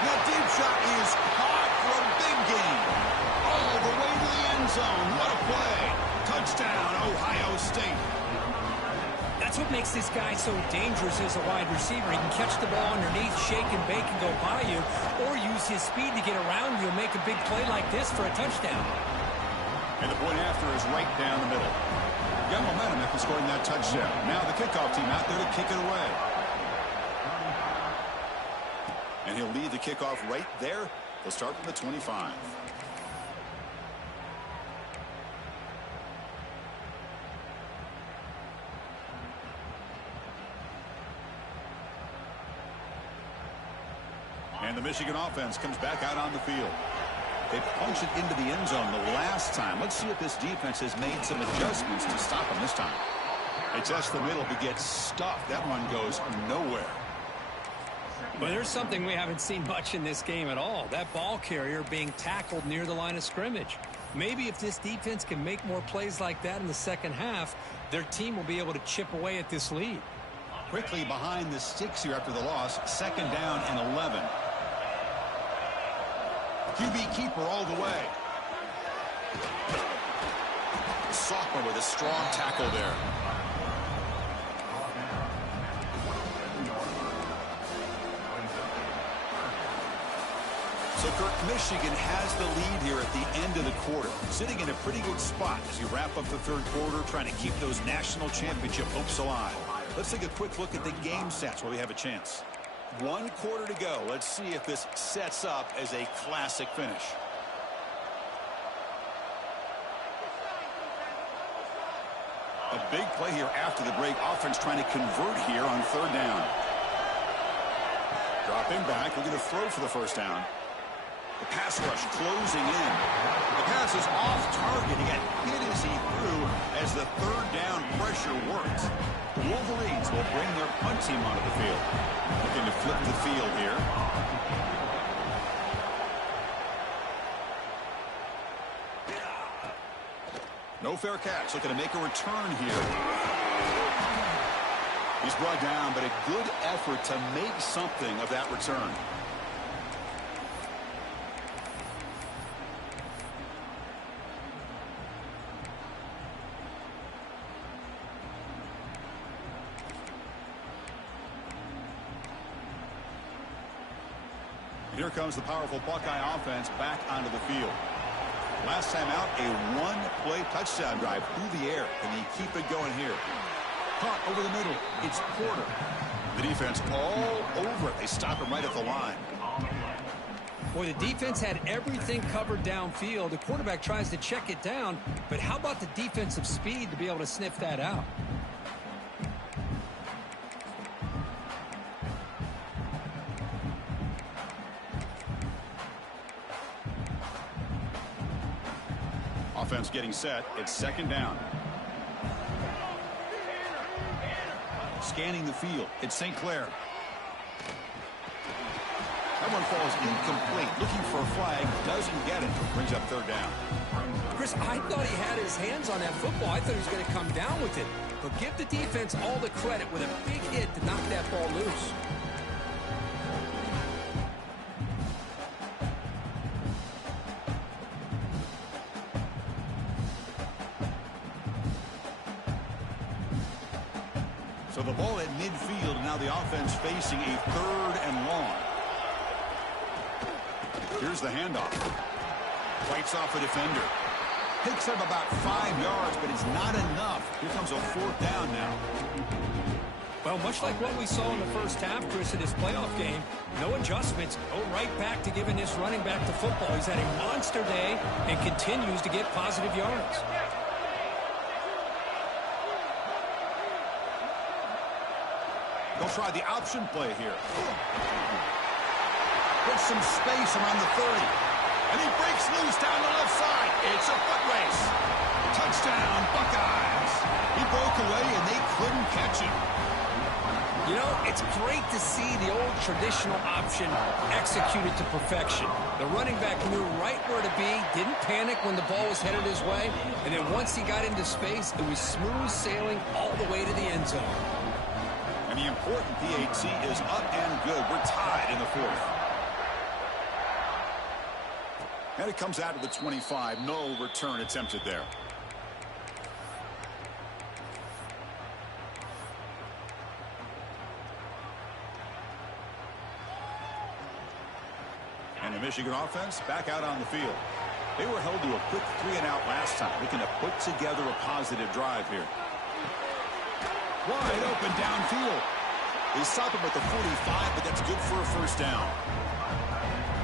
That deep shot is caught for a big gain. All the way to the end zone. What a play. Touchdown, Ohio State. That's what makes this guy so dangerous as a wide receiver. He can catch the ball underneath, shake and bake and go by you, or use his speed to get around you and make a big play like this for a touchdown. And the point after is right down the middle. Got momentum after scoring that touchdown. Now the kickoff team out there to kick it away. And he'll lead the kickoff right there. They'll start from the 25. And the Michigan offense comes back out on the field. They punched it into the end zone the last time. Let's see if this defense has made some adjustments to stop them this time. They test the middle, but gets stuffed. That one goes nowhere. Well, there's something we haven't seen much in this game at all. That ball carrier being tackled near the line of scrimmage. Maybe if this defense can make more plays like that in the second half, their team will be able to chip away at this lead. Quickly behind the sticks here after the loss. 2nd down and 11. QB keeper all the way. Sophomore with a strong tackle there. So, Kirk, Michigan has the lead here at the end of the quarter, sitting in a pretty good spot as you wrap up the third quarter, trying to keep those national championship hopes alive. Let's take a quick look at the game stats where we have a chance. 1 quarter to go. Let's see if this sets up as a classic finish. A big play here after the break. Offense trying to convert here on 3rd down. Dropping back, looking to throw for the 1st down. The pass rush closing in. The pass is off target. He got hit as he threw as the 3rd down pressure works. The Wolverines will bring their punt team onto the field. Looking to flip the field here. No fair catch. Looking to make a return here. He's brought down, but a good effort to make something of that return. Here comes the powerful Buckeye offense back onto the field. Last time out, a 1-play touchdown drive through the air. Can he keep it going here? Caught over the middle. It's Porter. The defense all over it. They stop him right at the line. Boy, the defense had everything covered downfield. The quarterback tries to check it down, but how about the defensive speed to be able to sniff that out? Offense getting set. It's 2nd down. Scanning the field. It's St. Clair. That one falls incomplete. Looking for a flag. Doesn't get it. Brings up 3rd down. Chris, I thought he had his hands on that football. I thought he was going to come down with it. But give the defense all the credit with a big hit to knock that ball loose. So the ball at midfield, and now the offense facing a 3rd and long. Here's the handoff. Fights off a defender. Picks up about 5 yards, but it's not enough. Here comes a 4th down now. Well, much like what we saw in the first half, Chris, in this playoff game, no adjustments. Go right back to giving this running back the football. He's had a monster day and continues to get positive yards. They'll try the option play here. Puts some space around the 30. And he breaks loose down the left side. It's a foot race. Touchdown, Buckeyes. He broke away, and they couldn't catch him. You know, it's great to see the old traditional option executed to perfection. The running back knew right where to be, didn't panic when the ball was headed his way, and then once he got into space, it was smooth sailing all the way to the end zone. And the important PAT is up and good. We're tied in the 4th. And it comes out to the 25. No return attempted there. And the Michigan offense back out on the field. They were held to a quick 3-and-out last time. Looking to put together a positive drive here. Wide open downfield. They stop him at the 45, but that's good for a 1st down.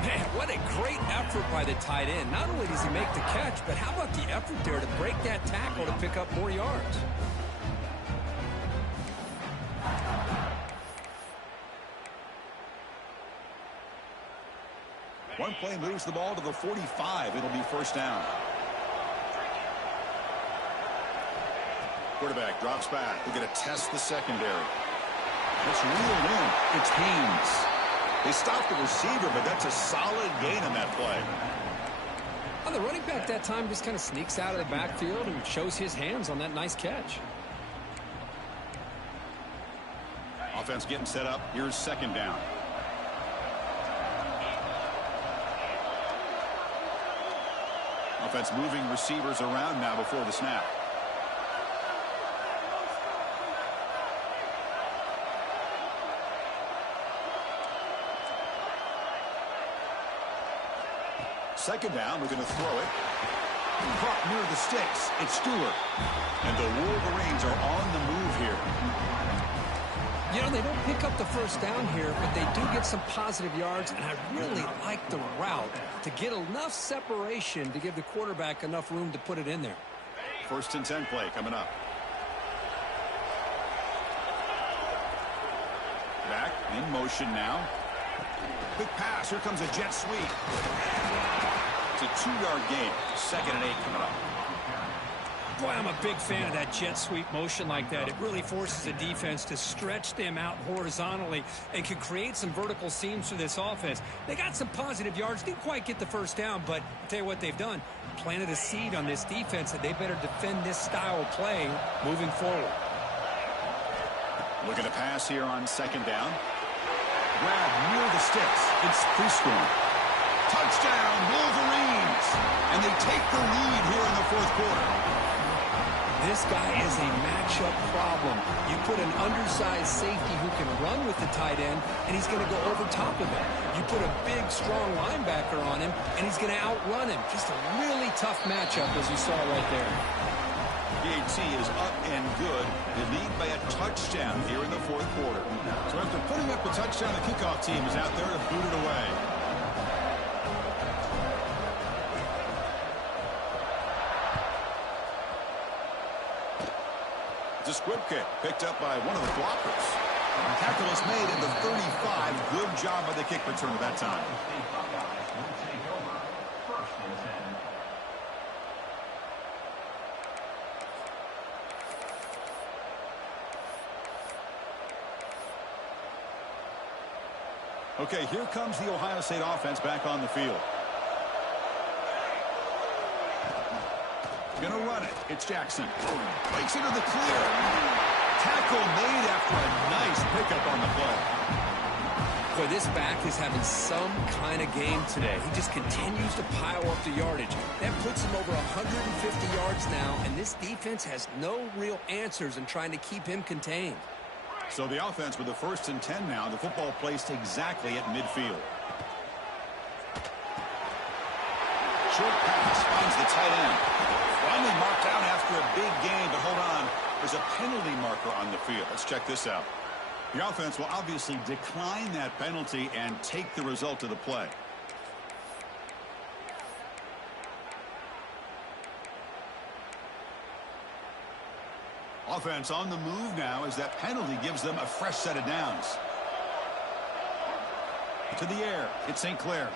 Man, what a great effort by the tight end. Not only does he make the catch, but how about the effort there to break that tackle to pick up more yards? One play moves the ball to the 45. It'll be first down. Quarterback drops back. We're going to test the secondary. It's reeled in. It's Haynes. They stopped the receiver, but that's a solid gain on that play. Well, the running back that time just kind of sneaks out of the backfield and shows his hands on that nice catch. Offense getting set up. Here's second down. Offense moving receivers around now before the snap. Second down, we're going to throw it. Caught near the sticks. It's Stewart. And the Wolverines are on the move here. You know, they don't pick up the first down here, but they do get some positive yards, and I really like the route to get enough separation to give the quarterback enough room to put it in there. First and 10 play coming up. Back in motion now. Quick pass. Here comes a jet sweep. It's a 2-yard gain. Second and 8 coming up. Boy, I'm a big fan of that jet sweep motion like that. It really forces the defense to stretch them out horizontally and can create some vertical seams for this offense. They got some positive yards. Didn't quite get the first down, but I'll tell you what they've done. Planted a seed on this defense that they better defend this style of play moving forward. Looking to pass here on second down. Grab near the sticks. It's Prescorn. Touchdown, Wolverines! And they take the lead here in the fourth quarter. This guy is a matchup problem. You put an undersized safety who can run with the tight end, and he's going to go over top of him. You put a big, strong linebacker on him, and he's going to outrun him. Just a really tough matchup, as you saw right there. PHC is up and good. They lead by a touchdown here in the fourth quarter. So after putting up a touchdown, the kickoff team is out there to boot it away. It's a squib kick picked up by one of the blockers. Tackle is made at the 35. Good job by the kick returner that time. Okay, here comes the Ohio State offense back on the field. Gonna run it. It's Jackson. Breaks into the clear. Tackle made after a nice pickup on the play. Boy, this back is having some kind of game today. He just continues to pile up the yardage. That puts him over 150 yards now, and this defense has no real answers in trying to keep him contained. So the offense with the first and 10 now. The football placed exactly at midfield. Short pass finds the tight end. Finally marked out after a big gain, but hold on. There's a penalty marker on the field. Let's check this out. The offense will obviously decline that penalty and take the result of the play. Offense on the move now as that penalty gives them a fresh set of downs. To the air. It's St. Clair.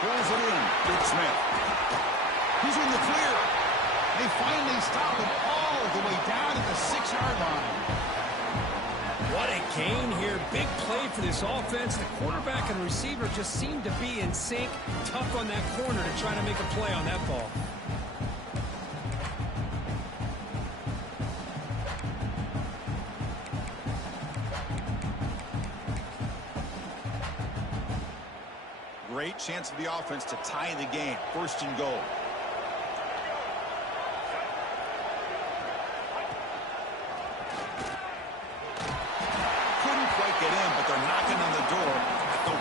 Pulls it in. It's Smith. He's in the clear. They finally stop him all the way down at the 6-yard line. What a gain here. Big play for this offense. The quarterback and receiver just seem to be in sync. Tough on that corner to try to make a play on that ball. Great chance for the offense to tie the game. First and goal. Couldn't quite get in, but they're knocking on the door at the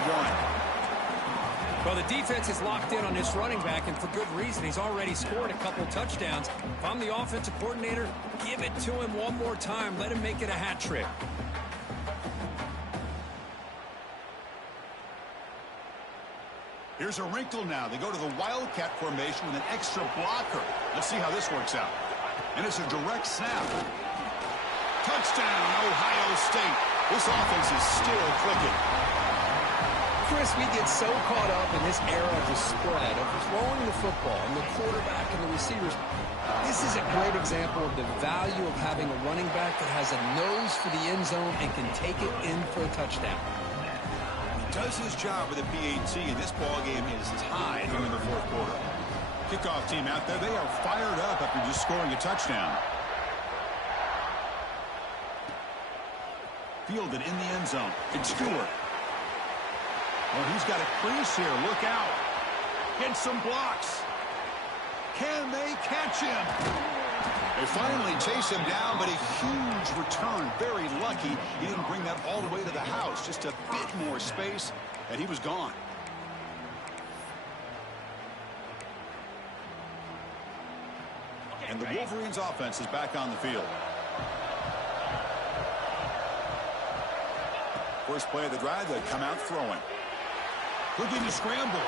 1. Well, the defense is locked in on this running back, and for good reason. He's already scored a couple touchdowns. If I'm the offensive coordinator, give it to him one more time. Let him make it a hat trick. Here's a wrinkle now. They go to the Wildcat formation with an extra blocker. Let's see how this works out. And it's a direct snap. Touchdown, Ohio State. This offense is still clicking. Chris, we get so caught up in this era of the spread, of throwing the football, and the quarterback and the receivers. This is a great example of the value of having a running back that has a nose for the end zone and can take it in for a touchdown. He does his job with a PAT, and this ball game is tied here in the fourth quarter. Kickoff team out there, they are fired up after just scoring a touchdown. Fielded in the end zone. It's Stewart. Oh, he's got a crease here. Look out. Get some blocks. Can they catch him? They finally chase him down, but a huge return. Very lucky he didn't bring that all the way to the house. Just a bit more space, and he was gone. And the Wolverines' offense is back on the field. First play of the drive, they come out throwing. Looking to scramble.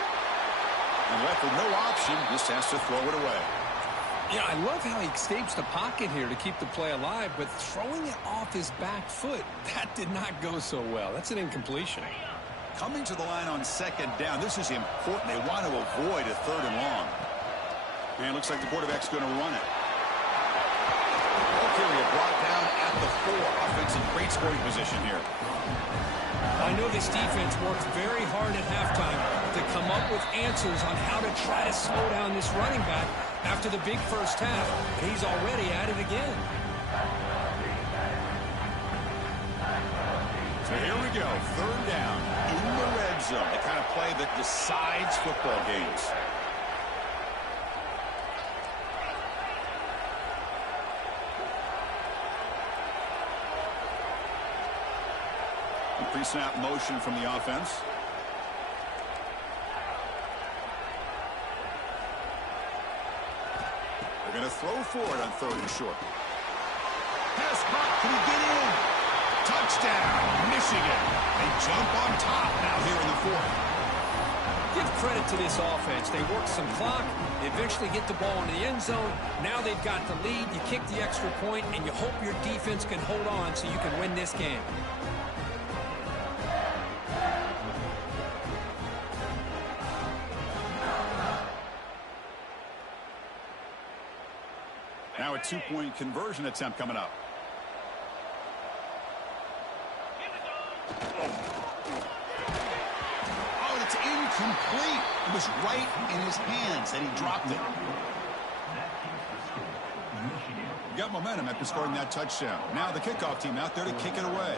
And left with no option, just has to throw it away. Yeah, I love how he escapes the pocket here to keep the play alive, but throwing it off his back foot, that did not go so well. That's an incompletion. Coming to the line on second down, this is important. They want to avoid a third and long. And looks like the quarterback's going to run it. Ball carrier brought down at the 4. Offense in great scoring position here. I know this defense worked very hard at halftime to come up with answers on how to try to slow down this running back after the big first half. And he's already at it again. So here we go. Third down in the red zone. The kind of play that decides football games. Pre-snap motion from the offense. They're going to throw for it on third and short. Pass caught. Can he get in? Touchdown, Michigan. They jump on top now here in the fourth. Give credit to this offense. They work some clock. They eventually get the ball in the end zone. Now they've got the lead. You kick the extra point, and you hope your defense can hold on so you can win this game. Now a 2-point conversion attempt coming up. Oh, and it's incomplete. It was right in his hands, and he dropped it. Got momentum after scoring that touchdown. Now the kickoff team out there to kick it away.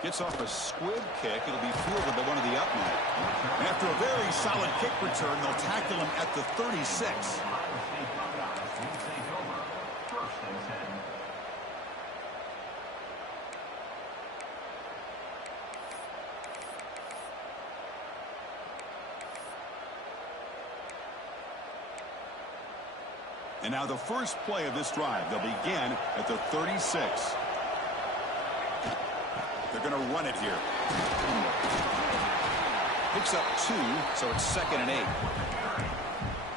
Gets off a squib kick. It'll be fielded by one of the up men. After a very solid kick return, they'll tackle him at the 36. And now the first play of this drive, they'll begin at the 36. They're going to run it here. Picks up 2, so it's 2nd and 8.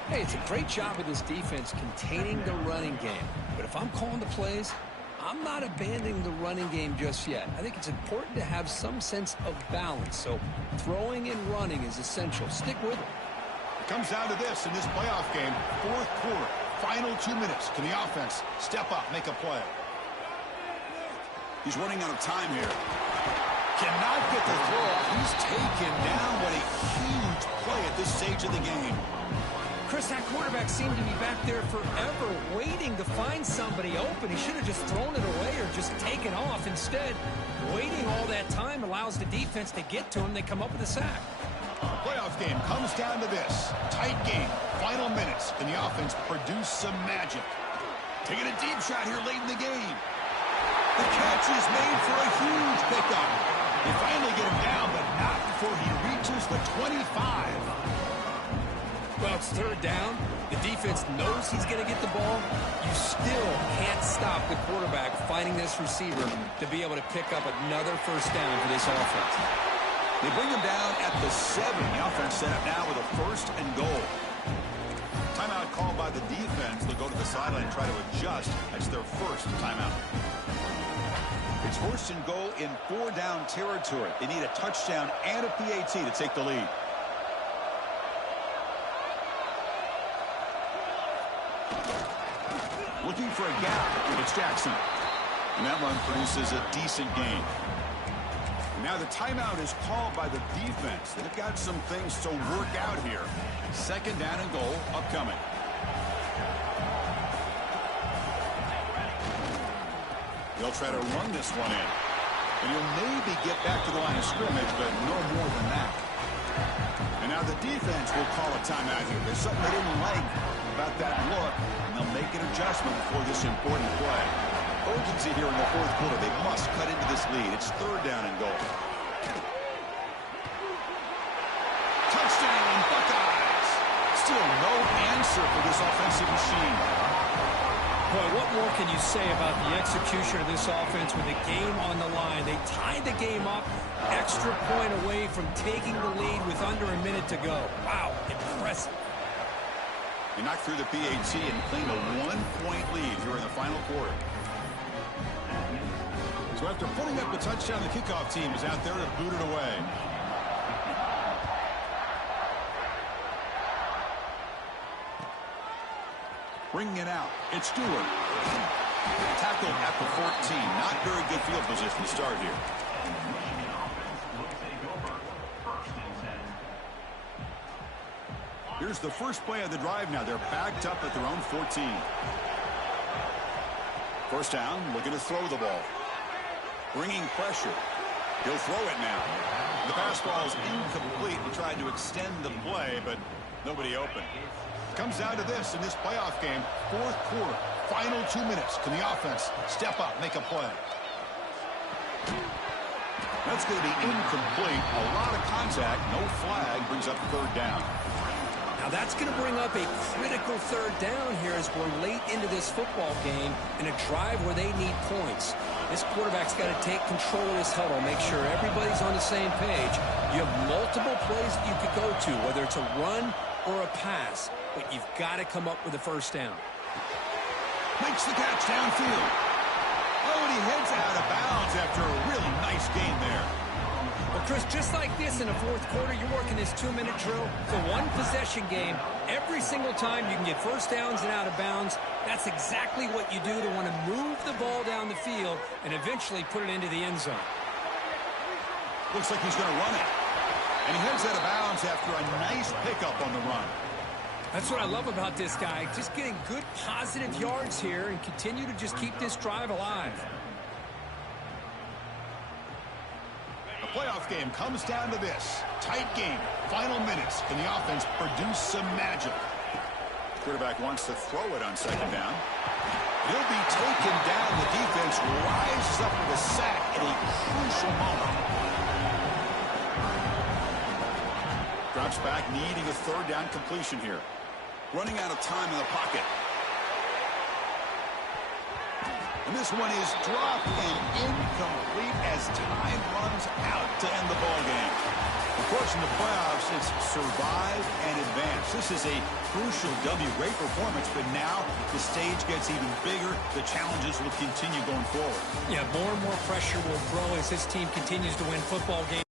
Hey, it's a great job of this defense containing the running game. But if I'm calling the plays, I'm not abandoning the running game just yet. I think it's important to have some sense of balance. So throwing and running is essential. Stick with it. It comes down to this in this playoff game. Fourth quarter, final 2 minutes. Can the offense step up, make a play? He's running out of time here. Cannot get the throw off. He's taken down. What a huge play at this stage of the game. Chris, that quarterback seemed to be back there forever waiting to find somebody open. He should have just thrown it away or just taken off. Instead, waiting all that time allows the defense to get to him. They come up with a sack. Playoff game comes down to this. Tight game. Final minutes. Can the offense produce some magic? Taking a deep shot here late in the game. The catch is made for a huge pickup. They finally get him down, but not before he reaches the 25. Well, it's third down. The defense knows he's going to get the ball. You still can't stop the quarterback fighting this receiver to be able to pick up another first down for this offense. They bring him down at the 7. The offense set up now with a 1st and goal. Timeout called by the defense. Looking go to the sideline and try to adjust. That's their first timeout. It's 1st and goal in 4-down territory. They need a touchdown and a PAT to take the lead. Looking for a gap. It's Jackson. And that run produces a decent gain. Now the timeout is called by the defense. They've got some things to work out here. 2nd down and goal upcoming. They'll try to run this one in. And he'll maybe get back to the line of scrimmage, but no more than that. And now the defense will call a timeout here. There's something they didn't like about that look, and they'll make an adjustment for this important play. Urgency here in the 4th quarter. They must cut into this lead. It's 3rd down and goal. Touchdown, Buckeyes! Still no answer for this offensive machine. Boy, what more can you say about the execution of this offense with the game on the line? They tied the game up, extra point away from taking the lead with under a minute to go. Wow, impressive. They knocked through the PAT and claimed a 1-point lead here in the final quarter. So after putting up a touchdown, the kickoff team is out there to boot it away. Bringing it out, it's Stewart. Tackled at the 14. Not very good field position to start here. Here's the first play of the drive now. They're backed up at their own 14. 1st down, looking to throw the ball. Bringing pressure. He'll throw it now. The pass ball is incomplete. He tried to extend the play, but nobody open. Comes down to this in this playoff game. 4th quarter, final 2 minutes. Can the offense step up, make a play? That's going to be incomplete. A lot of contact. No flag. Brings up 3rd down. Now that's going to bring up a critical 3rd down here as we're late into this football game in a drive where they need points. This quarterback's got to take control of this huddle, make sure everybody's on the same page. You have multiple plays that you could go to, whether it's a run or a pass, but you've got to come up with a 1st down. Makes the catch downfield. Oh, and he heads out of bounds after a really nice game there. Well, Chris, just like this in the 4th quarter, you're working this 2-minute drill. It's a 1-possession game. Every single time you can get 1st downs and out of bounds. That's exactly what you do to want to move the ball down the field and eventually put it into the end zone. Looks like he's going to run it. And he heads out of bounds after a nice pickup on the run. That's what I love about this guy. Just getting good positive yards here and continue to just keep this drive alive. The playoff game comes down to this. Tight game. Final minutes. Can the offense produce some magic? Quarterback wants to throw it on 2nd down. He'll be taken down. The defense rises up with a sack at a crucial moment. Drops back, needing a 3rd down completion here. Running out of time in the pocket. And this one is dropped and incomplete as time runs out to end the ball game. Of course, in the playoffs, it's survive and advance. This is a crucial W. Great performance, but now the stage gets even bigger. The challenges will continue going forward. Yeah, more and more pressure will grow as this team continues to win football games.